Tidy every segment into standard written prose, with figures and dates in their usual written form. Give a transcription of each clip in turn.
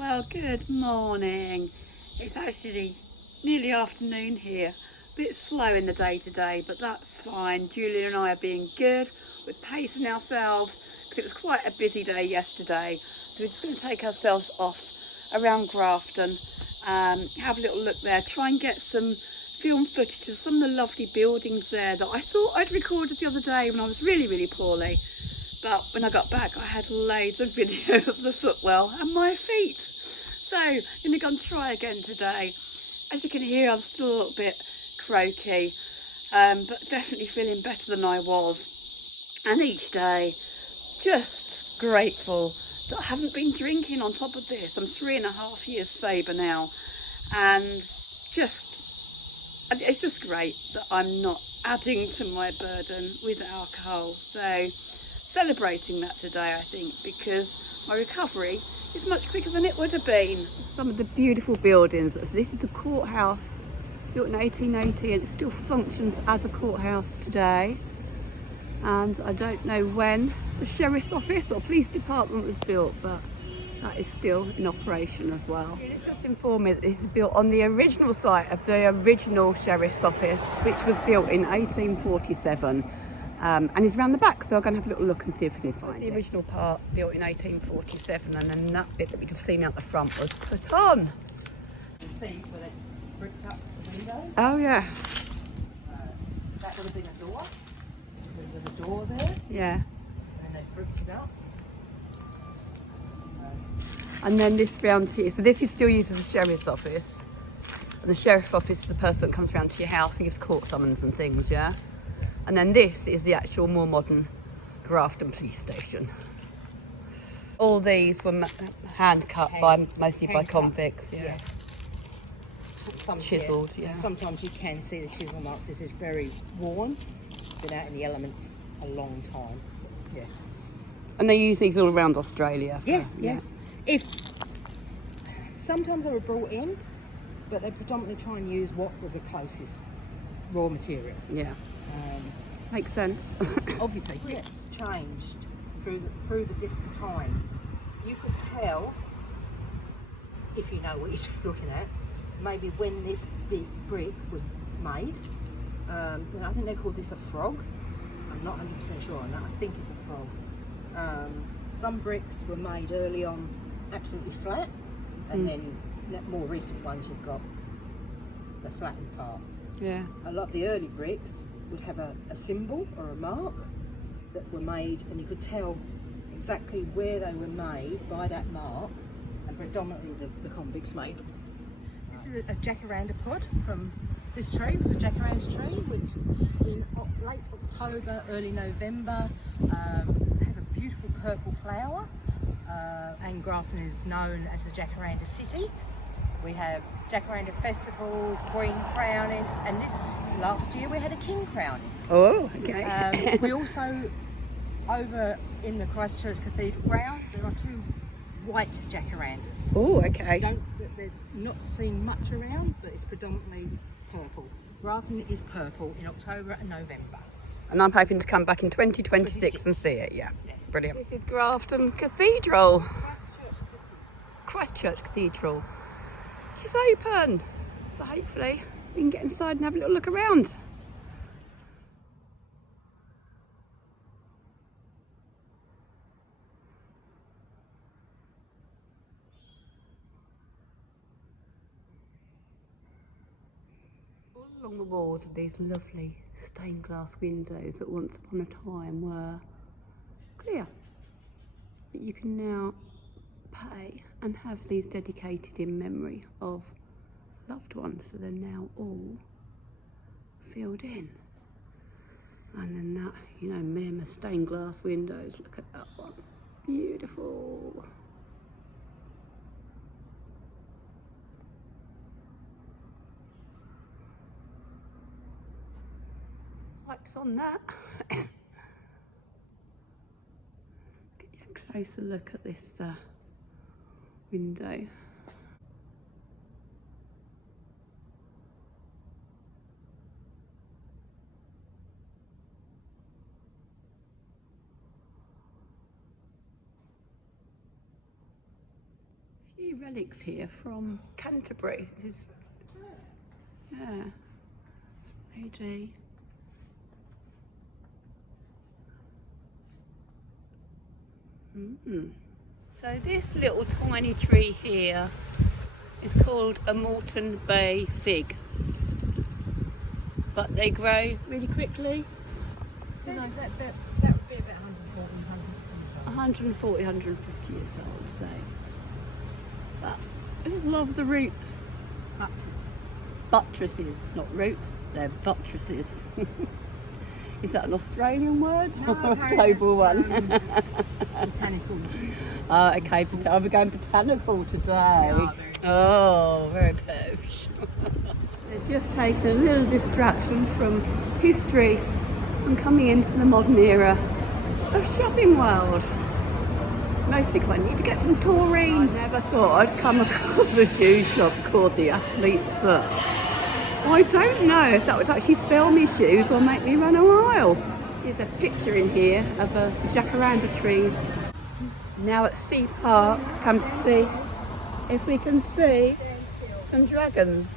Well, good morning. It's actually nearly afternoon here. A bit slow in the day today, but that's fine. Julia and I are being good. We're pacing ourselves because it was quite a busy day yesterday. So we're just going to take ourselves off around Grafton, have a little look there, try and get some film footage of some of the lovely buildings there that I thought I'd recorded the other day when I was really poorly. But when I got back, I had loads of video of the footwell and my feet. So I'm going to go and try again today. As you can hear, I'm still a little bit croaky, but definitely feeling better than I was. And each day, just grateful that I haven't been drinking on top of this. I'm 3.5 years sober now. And it's just great that I'm not adding to my burden with alcohol. So celebrating that today, I think, because my recovery is much quicker than it would have been. Some of the beautiful buildings. So this is the courthouse, built in 1880, and it still functions as a courthouse today. And I don't know when the sheriff's office or police department was built, but that is still in operation as well. It's just informed me that this is built on the original site of the original sheriff's office, which was built in 1847. And it's around the back, so I'm going to have a little look and see if we can find it. The original part built in 1847, and then that bit that we could have seen out the front was put on. See where they bricked up the windows? Oh yeah. That would have been a door. There's a door there. Yeah. And then they bricked it up. And then this round here, so this is still used as a sheriff's office. And the sheriff's office is the person that comes round to your house and gives court summons and things, yeah? And then this is the actual more modern Grafton police station. All these were hand cut mostly by convicts, yeah. Chiselled, yeah. Sometimes you can see the chisel marks. This is very worn. It's been out in the elements a long time. Yeah. And they use these all around Australia. Yeah. If sometimes they were brought in, but they predominantly try and use what was the closest raw material. Yeah. Makes sense. Obviously, it's changed through the different times. You could tell, if you know what you're looking at, maybe when this big brick was made. I think they call this a frog. I'm not 100% sure on that. I think it's a frog. Some bricks were made early on absolutely flat, and then more recent ones you've got the flattened part. Yeah. A lot of the early bricks would have a symbol or a mark that were made, and you could tell exactly where they were made by that mark, and predominantly the convicts made them. This is a jacaranda pod from this tree. It was a jacaranda tree which in late October, early November has a beautiful purple flower, and Grafton is known as the Jacaranda City. We have Jacaranda Festival, Queen crowning, and last year we had a King crowning. Oh, okay. We also, over in the Christchurch Cathedral grounds, there are 2 white jacarandas. Oh, okay. There's not seen much around, but it's predominantly purple. Grafton is purple in October and November. And I'm hoping to come back in 2026 and see it, yeah. Yes. Brilliant. This is Grafton Cathedral. Christchurch Cathedral. Which is open. So hopefully we can get inside and have a little look around. All along the walls are these lovely stained glass windows that once upon a time were clear. But you can now pay and have these dedicated in memory of loved ones, so they're now all filled in. And then that, mirror stained glass windows, look at that one, beautiful. Lights on that. Get you a closer look at this window. few relics here from Canterbury. This is, yeah, AD. So this little tiny tree here is called a Moreton Bay fig, but they grow really quickly. That would be about 140, 150 years old, so. But I just love the roots. Buttresses. Buttresses, not roots, they're buttresses. Is that an Australian word No, or a global one? Botanical. Oh, okay, we're going botanical today. Oh, very close. They're just taking a little distraction from history and coming into the modern era of shopping world. Mostly because I need to get some taurine. I never thought I'd come across a shoe shop called the Athlete's Foot. I don't know if that would actually sell me shoes or make me run a mile. Here's a picture in here of a jacaranda trees. Now at Sea Park, come to see if we can see some dragons.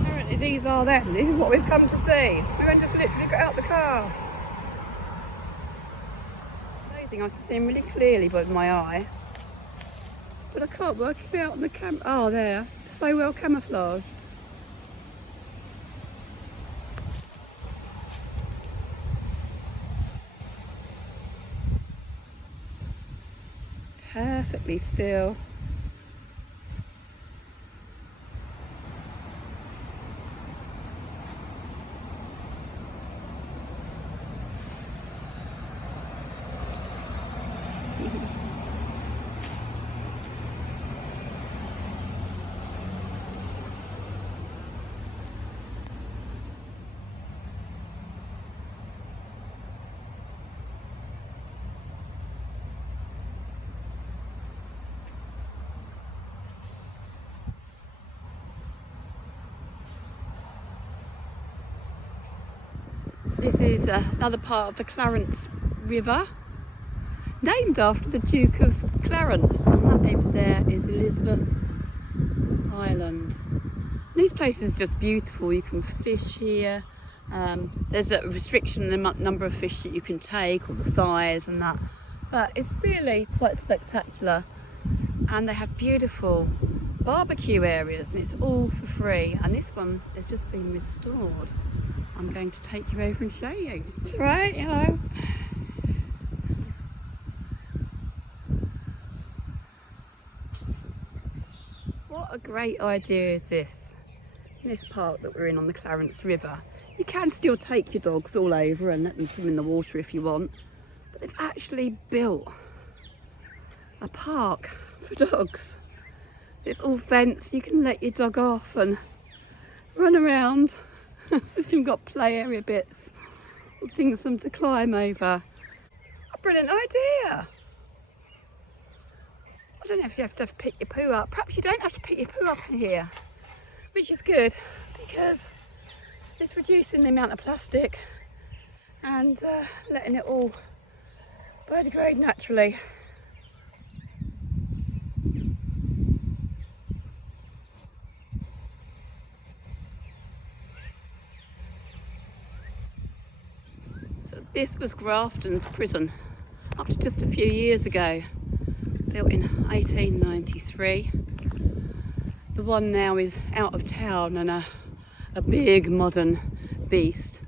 Apparently these are them. This is what we've come to see. We won't just literally get out the car. Amazing, I can see them really clearly with my eye. But I can't work it out on the camera. Oh, there. So well camouflaged. Perfectly still. This is another part of the Clarence River, named after the Duke of Clarence, and that over there is Elizabeth Island. These places are just beautiful. You can fish here. There's a restriction in the number of fish that you can take, or the size and that, but it's really quite spectacular. And they have beautiful barbecue areas, and it's all for free. And this one has just been restored. I'm going to take you over and show you. That's right, you know. What a great idea is this park that we're in on the Clarence River. You can still take your dogs all over and let them swim in the water if you want, but they've actually built a park for dogs. It's all fenced, you can let your dog off and run around. We've even got play area bits, things for them to climb over. A brilliant idea. I don't know if you have to pick your poo up. Perhaps you don't have to pick your poo up in here, which is good because it's reducing the amount of plastic and letting it all biodegrade naturally. This was Grafton's prison up to just a few years ago, built in 1893. The one now is out of town and a big modern beast.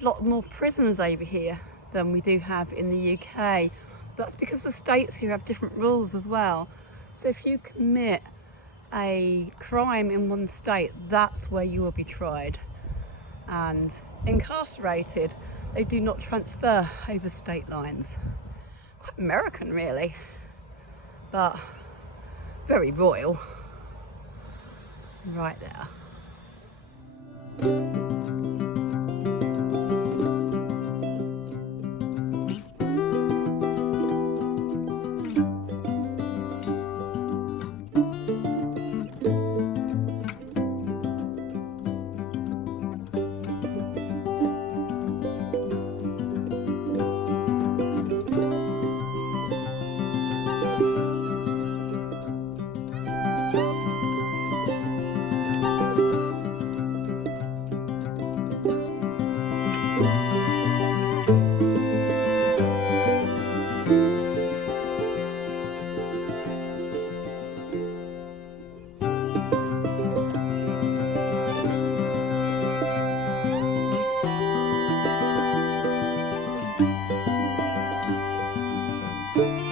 A lot more prisons over here than we do have in the UK. That's because the states here have different rules as well. So if you commit a crime in one state, that's where you will be tried and incarcerated. They do not transfer over state lines. Quite American really, but very royal. Right there. you.